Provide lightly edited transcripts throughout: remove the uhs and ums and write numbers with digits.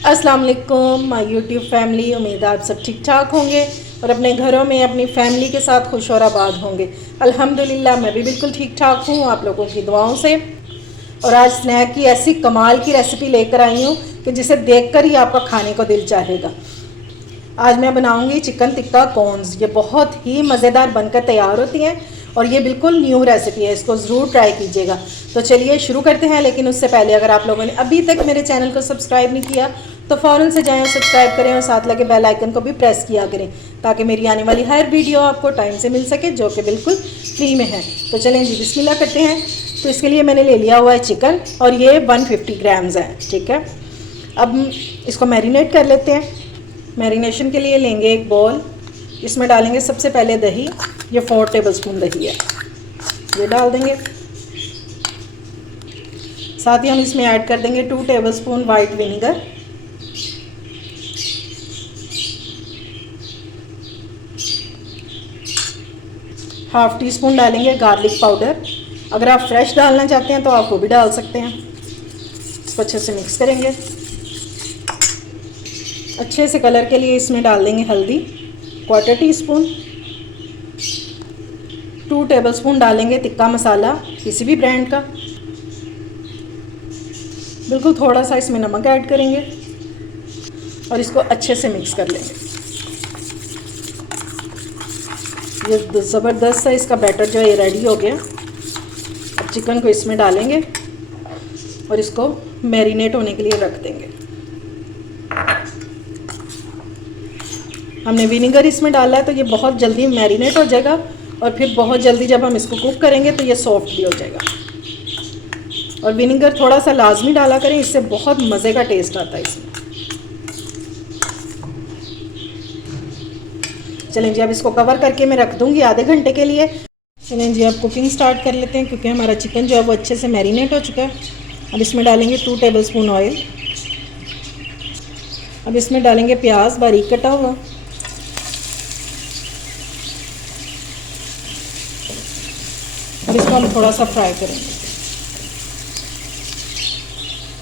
अस्सलाम वालेकुम my YouTube family. उम्मीद है आप सब ठीक ठाक होंगे और अपने घरों में अपनी फैमिली के साथ खुश और आबाद होंगे। अल्हम्दुलिल्लाह मैं भी बिल्कुल ठीक ठाक हूँ आप लोगों की दुआओं से। और आज स्नैक की ऐसी कमाल की रेसिपी लेकर आई हूँ कि जिसे देखकर ही आपका खाने को दिल चाहेगा। आज मैं बनाऊंगी चिकन टिक्का कॉर्न्स। ये बहुत ही मज़ेदार बनकर तैयार होती हैं और ये बिल्कुल न्यू रेसिपी है, इसको ज़रूर ट्राई कीजिएगा। तो चलिए शुरू करते हैं, लेकिन उससे पहले अगर आप लोगों ने अभी तक मेरे चैनल को सब्सक्राइब नहीं किया तो फ़ौरन से जाएं और सब्सक्राइब करें और साथ लगे बेल आइकन को भी प्रेस किया करें ताकि मेरी आने वाली हर वीडियो आपको टाइम से मिल सके, जो कि बिल्कुल फ्री में है। तो चलें जी बिस्मिल्लाह करते हैं। तो इसके लिए मैंने ले लिया हुआ है चिकन और ये 150 ग्राम्स है, ठीक है। अब इसको मैरिनेट कर लेते हैं। मैरिनेशन के लिए लेंगे एक बॉल, इसमें डालेंगे सबसे पहले दही। ये 4 टेबलस्पून दही है, ये डाल देंगे। साथ ही हम इसमें ऐड कर देंगे 2 tablespoon white vinegar, half tea spoon डालेंगे गार्लिक पाउडर। अगर आप फ्रेश डालना चाहते हैं तो आप वो भी डाल सकते हैं। इसको अच्छे से मिक्स करेंगे। अच्छे से कलर के लिए इसमें डाल देंगे हल्दी 1/4 टीस्पून। 2 टेबलस्पून डालेंगे टिक्का मसाला किसी भी ब्रांड का। बिल्कुल थोड़ा सा इसमें नमक ऐड करेंगे और इसको अच्छे से मिक्स कर लेंगे। ये ज़बरदस्त सा इसका बैटर जो है ये रेडी हो गया। अब चिकन को इसमें डालेंगे और इसको मैरिनेट होने के लिए रख देंगे। हमने विनेगर इसमें डाला है तो ये बहुत जल्दी मैरिनेट हो जाएगा और फिर बहुत जल्दी जब हम इसको कुक करेंगे तो ये सॉफ्ट भी हो जाएगा। और विनेगर थोड़ा सा लाजमी डाला करें, इससे बहुत मज़े का टेस्ट आता है इसमें। चलें जी अब इसको कवर करके मैं रख दूंगी आधे घंटे के लिए। चलें जी अब कुकिंग स्टार्ट कर लेते हैं, क्योंकि हमारा चिकन जो है वो अच्छे से मैरिनेट हो चुका है। अब इसमें डालेंगे 2 टेबलस्पून ऑयल। अब इसमें डालेंगे प्याज बारीक कटा हुआ। अब इसको हम थोड़ा सा फ्राई करेंगे।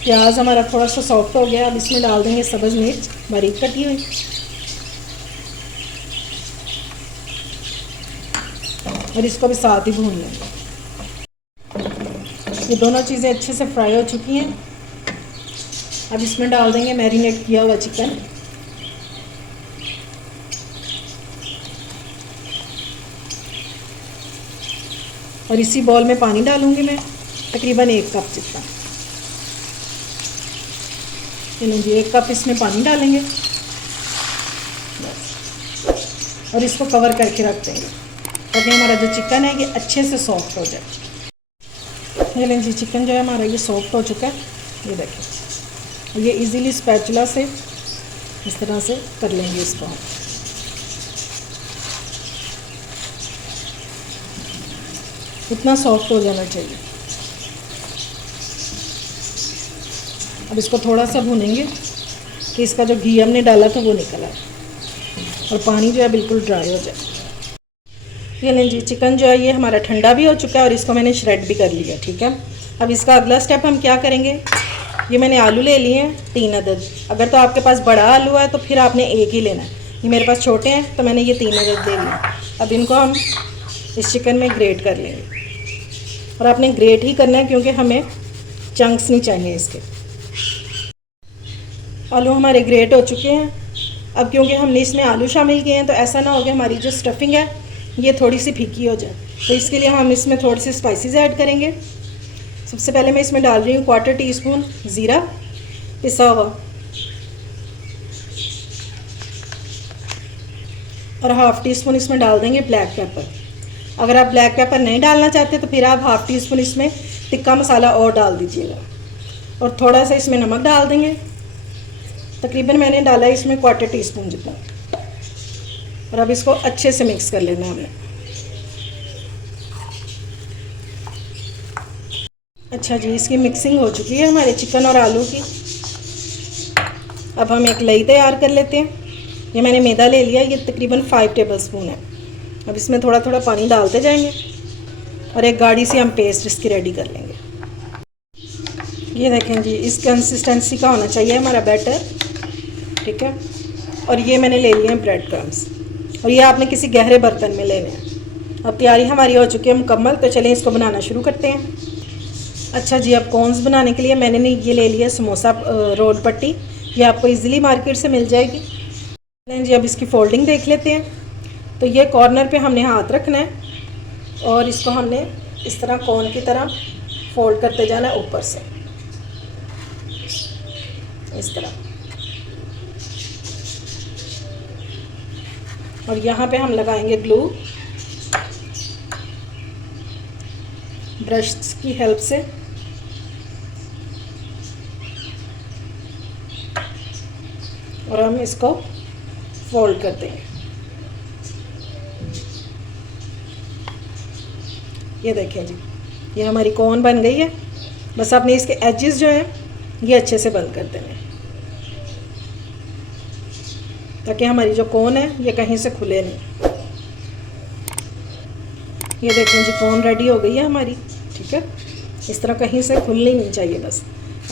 प्याज हमारा थोड़ा सा सॉफ्ट हो गया। अब इसमें डाल देंगे सब्ज़ मिर्च बारीक कटी हुई और इसको भी साथ ही भून लेंगे। ये दोनों चीज़ें अच्छे से फ्राई हो चुकी हैं। अब इसमें डाल देंगे मैरिनेट किया हुआ चिकन। और इसी बॉल में पानी डालूंगी मैं तकरीबन 1 कप जितना। चलिए जी 1 कप इसमें पानी डालेंगे और इसको कवर करके रख देंगे ताकि हमारा जो चिकन है ये अच्छे से सॉफ्ट हो जाए। चलिए जी चिकन जो है हमारा ये सॉफ्ट हो चुका है, ये देखिए। ये इजीली स्पैचुला से इस तरह से कर लेंगे इसको हम। इतना सॉफ्ट हो जाना चाहिए। अब इसको थोड़ा सा भूनेंगे कि इसका जो घी हमने डाला था वो निकल आए और पानी जो है बिल्कुल ड्राई हो जाए। ये लें जी चिकन जो है ये हमारा ठंडा भी हो चुका है और इसको मैंने श्रेड भी कर लिया, ठीक है। अब इसका अगला स्टेप हम क्या करेंगे, ये मैंने आलू ले लिए हैं 3 अदद। अगर तो आपके पास बड़ा आलू है तो फिर आपने एक ही लेना है। ये मेरे पास छोटे हैं तो मैंने ये 3 अदद ले लिए। अब इनको हम इस चिकन में ग्रेट कर लेंगे और आपने ग्रेट ही करना है क्योंकि हमें चंक्स नहीं चाहिए इसके। आलू हमारे ग्रेट हो चुके हैं। अब क्योंकि हमने इसमें आलू शामिल किए हैं तो ऐसा ना हो कि हमारी जो स्टफिंग है ये थोड़ी सी फीकी हो जाए, तो इसके लिए हम इसमें थोड़े से स्पाइसेस ऐड करेंगे। सबसे पहले मैं इसमें डाल रही हूँ 1/4 टीस्पून ज़ीरा पिसा हुआ और हाफ टी स्पून इसमें डाल देंगे ब्लैक पेपर। अगर आप ब्लैक पेपर नहीं डालना चाहते तो फिर आप हाफ टी स्पून इसमें टिक्का मसाला और डाल दीजिएगा। और थोड़ा सा इसमें नमक डाल देंगे, तकरीबन मैंने डाला है इसमें 1/4 टीस्पून जितना। और अब इसको अच्छे से मिक्स कर लेना है हमने। अच्छा जी इसकी मिक्सिंग हो चुकी है हमारे चिकन और आलू की। अब हम एक लई तैयार कर लेते हैं। ये मैंने मैदा ले लिया, ये तकरीबन 5 टेबलस्पून है। अब इसमें थोड़ा थोड़ा पानी डालते जाएंगे और एक गाढ़ी सी हम पेस्ट इसकी रेडी कर लेंगे। ये देखें जी, इस कंसिस्टेंसी का होना चाहिए हमारा बैटर। ठीक है। और ये मैंने ले लिए हैं ब्रेड क्रम्स, और ये आपने किसी गहरे बर्तन में लेने हैं। अब तैयारी हमारी हो चुकी है मुकम्मल, तो चलिए इसको बनाना शुरू करते हैं। अच्छा जी, अब कॉर्न्स बनाने के लिए मैंने ये ले लिया समोसा रोल पट्टी। ये आपको इजीली मार्केट से मिल जाएगी जी। अब इसकी फोल्डिंग देख लेते हैं। तो ये कॉर्नर पे हमने हाथ रखना है और इसको हमने इस तरह कोन की तरह फोल्ड करते जाना है ऊपर से, इस तरह। और यहाँ पे हम लगाएंगे ग्लू ब्रश की हेल्प से। और हम इसको फोल्ड कर देंगे। ये देखें जी, ये हमारी कोन बन गई है। बस आपने इसके एजेस जो हैं ये अच्छे से बंद कर देने, ताकि हमारी जो कोन है ये कहीं से खुले नहीं। ये देखें जी, कोन रेडी हो गई है हमारी। ठीक है, इस तरह कहीं से खुलनी नहीं चाहिए बस।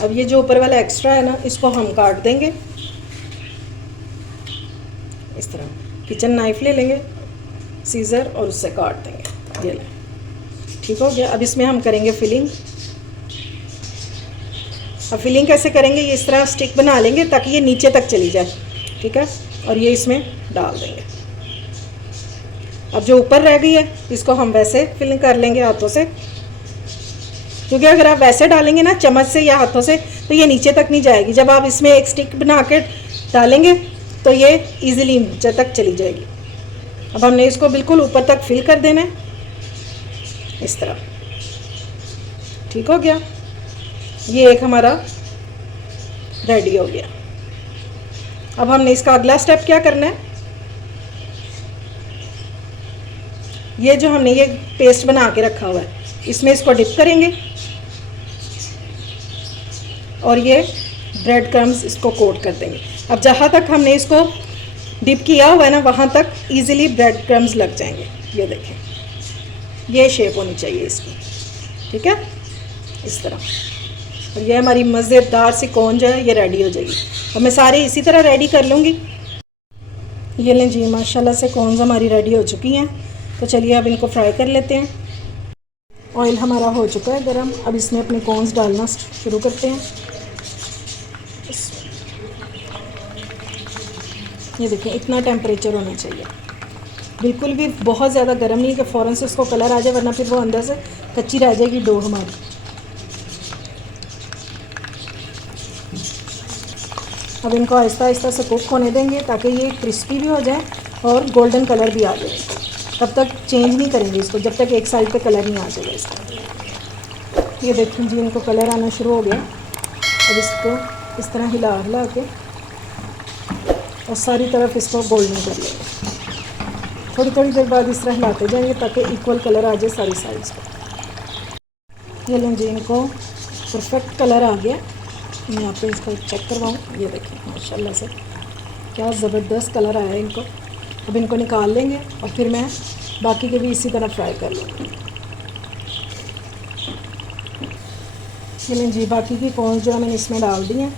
अब ये जो ऊपर वाला एक्स्ट्रा है ना, इसको हम काट देंगे इस तरह। किचन नाइफ ले लेंगे, सीज़र, और उससे काट देंगे। ये लें, ठीक हो गया। अब इसमें हम करेंगे फिलिंग। अब फिलिंग कैसे करेंगे, ये इस तरह स्टिक बना लेंगे ताकि ये नीचे तक चली जाए। ठीक है, और ये इसमें डाल देंगे। अब जो ऊपर रह गई है इसको हम वैसे फिलिंग कर लेंगे हाथों से, क्योंकि अगर आप वैसे डालेंगे ना चम्मच से या हाथों से, तो ये नीचे तक नहीं जाएगी। जब आप इसमें एक स्टिक बना के डालेंगे तो ये इजीली नीचे तक चली जाएगी। अब हमने इसको बिल्कुल ऊपर तक फिल कर देना है इस तरह। ठीक हो गया, ये एक हमारा रेडी हो गया। अब हमने इसका अगला स्टेप क्या करना है, ये जो हमने ये पेस्ट बना के रखा हुआ है इसमें इसको डिप करेंगे और ये ब्रेड क्रम्स इसको कोट कर देंगे। अब जहाँ तक हमने इसको डिप किया हुआ है ना, वहाँ तक इजीली ब्रेड क्रम्स लग जाएंगे। ये देखें, ये शेप होनी चाहिए इसकी। ठीक है, इस तरह। और ये हमारी मज़ेदार सी कोन जो है ये रेडी हो जाएगी। अब मैं सारे इसी तरह रेडी कर लूँगी। ये लें जी, माशाल्लाह से कोन्स हमारी रेडी हो चुकी हैं। तो चलिए अब इनको फ्राई कर लेते हैं। ऑयल हमारा हो चुका है गरम। अब इसमें अपने कोन्स डालना शुरू करते हैं। ये देखिए, इतना टेम्परेचर होना चाहिए, बिल्कुल भी बहुत ज़्यादा गर्म नहीं कि फ़ौरन से उसको कलर आ जाए, वरना फिर वो अंदर से कच्ची रह जाएगी डो हमारी। अब इनको आहिस्ता आहिस्ता से कुक होने देंगे ताकि ये क्रिस्पी भी हो जाए और गोल्डन कलर भी आ जाए। तब तक चेंज नहीं करेंगे इसको जब तक एक साइड पे कलर नहीं आ जाएगा इसका। ये देखिए जी, इनको कलर आना शुरू हो गया। अब इसको इस तरह हिला हिला के और सारी तरफ इसको गोल्डन कर लेंगे। थोड़ी थोड़ी देर बाद इस तरह हिलाते जाएंगे ताकि इक्वल कलर आ जाए सारी साइड्स पर। ये लें जी, इनको परफेक्ट कलर आ गया। मैं यहाँ पे इसको चेक करवाऊँ। ये देखिए माशाल्लाह से क्या ज़बरदस्त कलर आया है इनको। अब इनको निकाल लेंगे और फिर मैं बाकी के भी इसी तरह फ्राई कर लूँगी। चलें जी, बाकी की कॉर्न्स जो है मैंने इसमें डाल दी हैं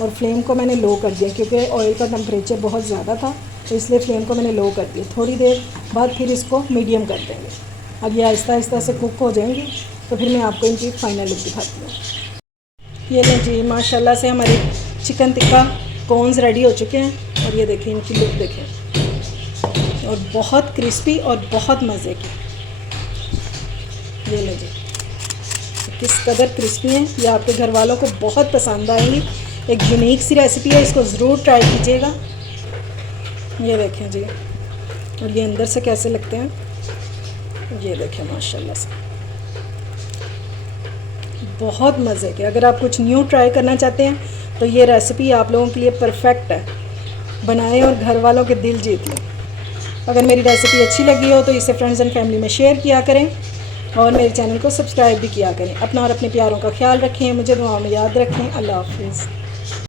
और फ्लेम को मैंने लो कर दिया, क्योंकि ऑयल का टेम्परेचर बहुत ज़्यादा था, तो इसलिए फ्लेम को मैंने लो कर दिया। थोड़ी देर बाद फिर इसको मीडियम कर देंगे। अब ये आहिस्ता आहिस्ता से कुक हो जाएंगी, तो फिर मैं आपको इनकी फ़ाइनल लुक दिखाती हूँ। ये लें जी, माशाल्लाह से हमारी चिकन टिक्का कॉर्न्स रेडी हो चुके हैं। और ये देखिए, इनकी लुक देखें, और बहुत क्रिस्पी और बहुत मज़े की। ये लें जी, किस कदर क्रिस्पी हैं, ये आपके घर वालों को बहुत पसंद आएंगी। एक यूनिक सी रेसिपी है, इसको ज़रूर ट्राई कीजिएगा। ये देखें जी, और ये अंदर से कैसे लगते हैं, ये देखें माशाल्लाह से बहुत मज़े के। अगर आप कुछ न्यू ट्राई करना चाहते हैं तो ये रेसिपी आप लोगों के लिए परफेक्ट है। बनाएं और घर वालों के दिल जीत लें। अगर मेरी रेसिपी अच्छी लगी हो तो इसे फ्रेंड्स एंड फैमिली में शेयर किया करें और मेरे चैनल को सब्सक्राइब भी किया करें। अपना और अपने प्यारों का ख्याल रखें, मुझे दुआओं में याद रखें। अल्लाह हाफ़िज़।